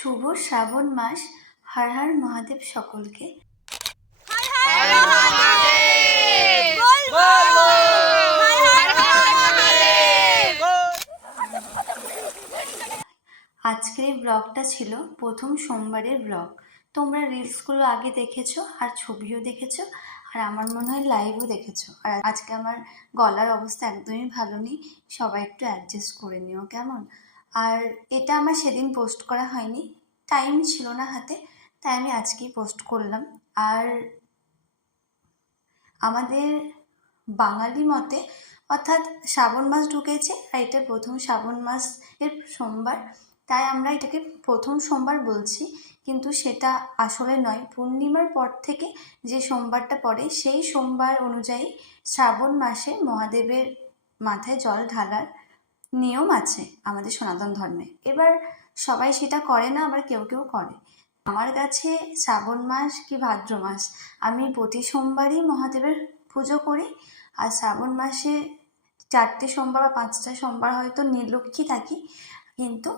শুভ শ্রাবণ মাস। হর হর মহাদেব সকলকে। আজকের এই ব্লগটা ছিল প্রথম সোমবারের ব্লগ। তোমরা রিলসগুলো আগে দেখেছ আর ছবিও দেখেছ আর আমার মনে হয় লাইভও দেখেছ। আর আজকে আমার গলার অবস্থা একদমই ভালো নেই। সবাই একটু অ্যাডজাস্ট করে নিও কেমন? আর এটা আমার সেদিন পোস্ট করা হয়নি। টাইম ছিল না হাতে, তাই আমি আজকেই পোস্ট করলাম। আর আমাদের বাঙালি মতে, অর্থাৎ শ্রাবণ মাস ঢুকেছে আর এটা প্রথম শ্রাবণ মাসের সোমবার, তাই আমরা এটাকে প্রথম সোমবার বলছি। কিন্তু সেটা আসলে নয়, পূর্ণিমার পর থেকে যে সোমবারটা পড়ে, সেই সোমবার অনুযায়ী শ্রাবণ মাসে মহাদেবের মাথায় জল ঢালার নিয়ম আছে আমাদের সনাতন ধর্মে। এবার সবাই সেটা করে না, আবার কেউ কেউ করে। আমার কাছে শ্রাবণ মাস কি ভাদ্র মাস? আমি প্রতি সোমবারই মহাদেবের পুজো করি, আর শ্রাবণ মাসে চারটে সোমবার বা পাঁচটা সোমবার হয়তো নির্লক্ষ্মী থাকি, কিন্তু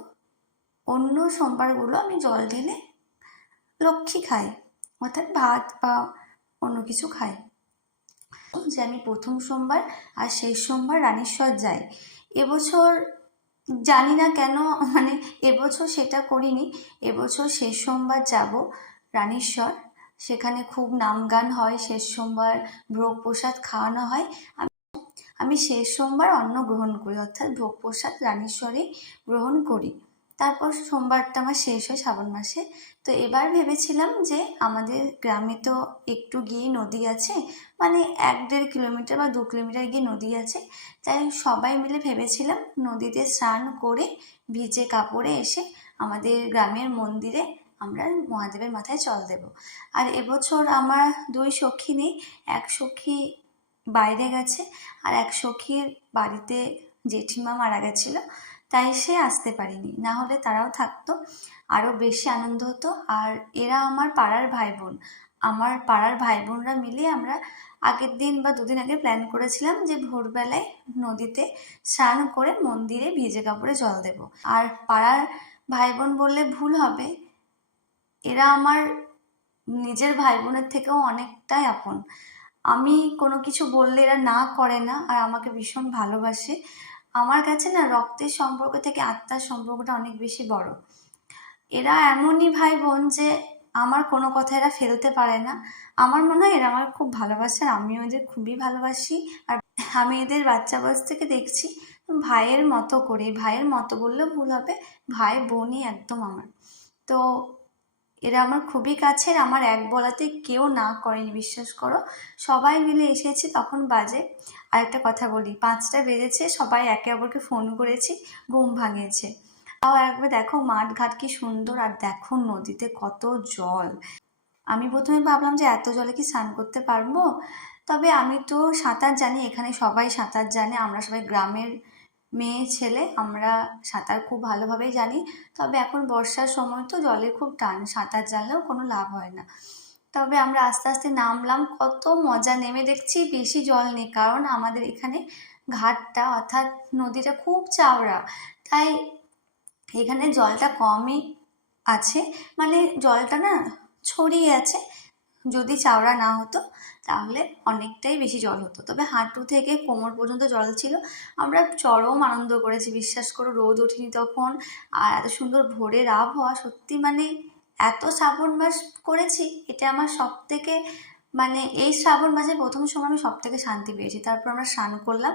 অন্য সোমবারগুলো আমি জল ঢেলে লক্ষ্মী খাই, অর্থাৎ ভাত বা অন্য কিছু খাই। যে আমি প্রথম সোমবার আর শেষ সোমবার রানীশ্বর যাই এবছর জানি না কেন মানে এবছর সেটা করিনি। এবছর শেষ সোমবার যাব রানীশ্বর সেখানে খুব নাম গান হয়, শেষ সোমবার ভোগ প্রসাদ খাওয়ানো হয়। আমি শেষ সোমবার অন্ন গ্রহণ করি, অর্থাৎ ভোগ প্রসাদ রানীশ্বরে গ্রহণ করি। তারপর সোমবারটা আমার শেষ হয় শ্রাবণ মাসে। তো এবার ভেবেছিলাম যে আমাদের গ্রামে তো একটু গিয়ে নদী আছে মানে এক দেড় কিলোমিটার বা দু কিলোমিটার গিয়ে নদী আছে। তাই সবাই মিলে ভেবেছিলাম নদীতে স্নান করে ভিজে কাপড়ে এসে আমাদের গ্রামের মন্দিরে আমরা মহাদেবের মাথায় জল দেব। আর এবছর আমার দুই সখী নেই, এক সখী বাইরে গেছে আর এক সখীর বাড়িতে জেঠিমা মারা গেছিল। তাই সে আসতে পারেনি। না হলে তারাও থাকতো, আরও বেশি আনন্দ হতো। আর এরা আমার পাড়ার ভাই বোন আমার পাড়ার ভাই বোনরা মিলে আমরা আগের দিন বা দুদিন আগে প্ল্যান করেছিলাম যে ভোরবেলায় নদীতে স্নান করে মন্দিরে ভিজে কাপড়ে জল দেব। আর পাড়ার ভাই বোন বললে ভুল হবে। এরা আমার নিজের ভাই বোনের থেকেও অনেকটাই আপন। আমি কোনো কিছু বললে এরা না করে না, আর আমাকে ভীষণ ভালোবাসে। আমার কাছে না রক্তের সম্পর্ক থেকে আত্মার সম্পর্কটা অনেক বেশি বড়। এরা এমনই ভাই বোন যে আমার কোনো কথা এরা ফেলতে পারে না। আমার মনে হয় এরা আমার খুব ভালোবাসে আর আমিও এদের খুবই ভালোবাসি। আর আমি এদের বাচ্চা বয়স থেকে দেখছি ভাইয়ের মতো করে, ভাইয়ের মতো বললেও ভুল হবে ভাই বোনই একদম আমার। তো এরা আমার খুবই কাছের, আমার এক বলাতে কেউ না করেনি, বিশ্বাস করো। সবাই মিলে এসেছি, তখন বাজে। আর একটা কথা বলি, পাঁচটা বেজেছে, সবাই একে অপরকে ফোন করেছি, ঘুম ভাঙিয়েছে তাও একবার দেখো মাঠ ঘাট কি সুন্দর, আর দেখো নদীতে কত জল। আমি প্রথমে ভাবলাম যে এত জলে কি স্নান করতে পারব? তবে আমি তো সাঁতার জানি, এখানে সবাই সাঁতার জানে, আমরা সবাই গ্রামের মেয়ে, ছেলে আমরা সাঁতার খুব ভালোভাবেই জানি। তবে এখন বর্ষার সময় তো জলের খুব টান, সাঁতার জানলেও কোনো লাভ হয় না। তবে আমরা আস্তে আস্তে নামলাম, কত মজা নেমে দেখছি, বেশি জল নেই, কারণ আমাদের এখানে ঘাটটা অর্থাৎ নদীটা খুব চাওড়া। তাই এখানে জলটা কমই আছে মানে জলটা না ছড়িয়ে আছে। যদি চাওড়া না হতো তাহলে অনেকটাই বেশি জল হতো তবে হাঁটু থেকে কোমর পর্যন্ত জল ছিল আমরা চরম আনন্দ করেছি বিশ্বাস করো রোদ ওঠেনি তখন আর এত সুন্দর ভোরে ভোরের আবহাওয়া সত্যি মানে এত শ্রাবণ মাস করেছি এটা আমার সব থেকে মানে এই শ্রাবণ মাসে প্রথম সময় আমি সব থেকে শান্তি পেয়েছি তারপর আমরা স্নান করলাম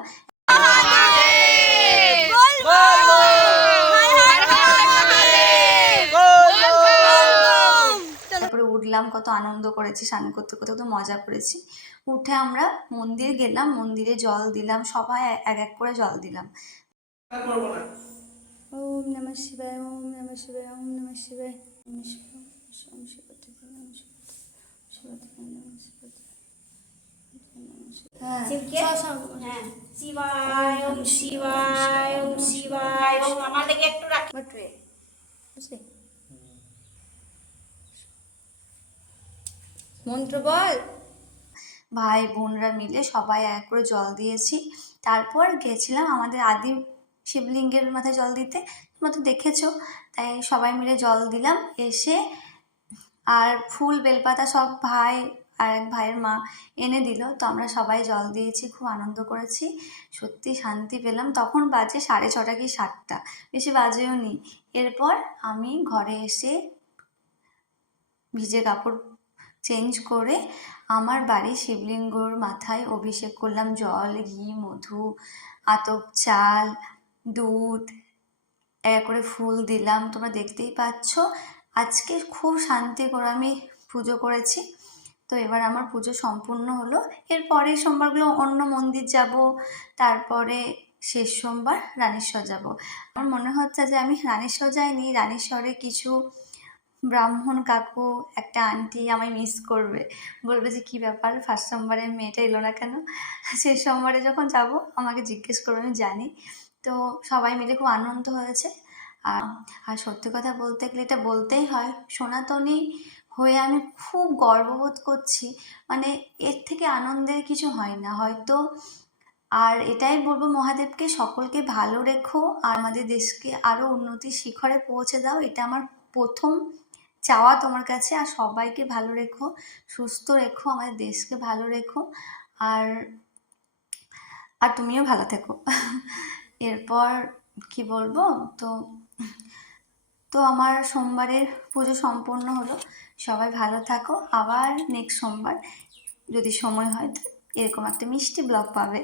উঠলাম কত আনন্দ করেছি স্নান করতে করতে কত মজা করেছি উঠে আমরা মন্দির গেলাম মন্দিরে জল দিলাম সবাই এক এক করে জল দিলাম ওম নমঃ শিবায় ওম নমঃ শিবায় ওম নমঃ শিবায় ওম শিবায় ওম শিবায় ওম শিবায় হ্যাঁ শিবায় ওম শিবায় ওম শিবায় ওম আমার দিকে একটু রাখ মন্ত্র বল। ভাই বোনরা মিলে সবাই এক করে জল দিয়েছি। তারপর গেছিলাম আমাদের আদি শিবলিঙ্গের মাথায় জল দিতে। তোমরা তো দেখেছ, তাই সবাই মিলে জল দিলাম। এসে আর ফুল, বেলপাতা সব ভাই আর এক ভাইয়ের মা এনে দিল। তো আমরা সবাই জল দিয়েছি, খুব আনন্দ করেছি। সত্যি শান্তি পেলাম। তখন বাজে সাড়ে ছটা কি সাতটা। বেশি বাজেও নি এরপর আমি ঘরে এসে ভিজে কাপড় চেঞ্জ করে আমার বাড়ির শিবলিঙ্গর মাথায় অভিষেক করলাম জল, ঘি, মধু, আতপ, চাল, দুধ, এক করে ফুল দিলাম। তোমরা দেখতেই পাচ্ছ, আজকে খুব শান্তি করে আমি পুজো করেছি। তো এবার আমার পুজো সম্পূর্ণ হলো। এর পরের সোমবারগুলো অন্য মন্দির যাব, তারপরে শেষ সোমবার রানেশ্বর যাব। আমার মনে হচ্ছে যে আমি রানেশ্বর যাইনি, রানেশ্বরে কিছু ব্রাহ্মণ কাকু একটা আন্টি আমায় মিস করবে। বলবে যে, কী ব্যাপার? ফার্স্ট সোমবারে মেয়েটা এলো না কেন? শেষ সোমবারে যখন যাব, আমাকে জিজ্ঞেস করবে, আমি জানি। তো সবাই মিলে খুব আনন্দ হয়েছে। আর আর সত্যি কথা বলতে গেলে এটা বলতেই হয়, সনাতনী হয়ে আমি খুব গর্ববোধ করছি। মানে এর থেকে আনন্দের কিছু হয় না। হয়তো আর এটাই বলব, মহাদেবকে সকলকে ভালো রেখো, আর আমাদের দেশকে আরও উন্নতির শিখরে পৌঁছে দাও। এটা আমার প্রথম চাওয়া তোমার কাছে, আর সবাইকে ভালো রেখো, সুস্থ রেখো, আমাদের দেশকে ভালো রেখো, আর আর তুমিও ভালো থেকো। এরপর কি বলব? তো তো আমার সোমবারের পুজো সম্পূর্ণ হলো। সবাই ভালো থাকো। আবার নেক্সট সোমবার, যদি সময় হয় তো এরকম একটা মিষ্টি ব্লগ পাবে।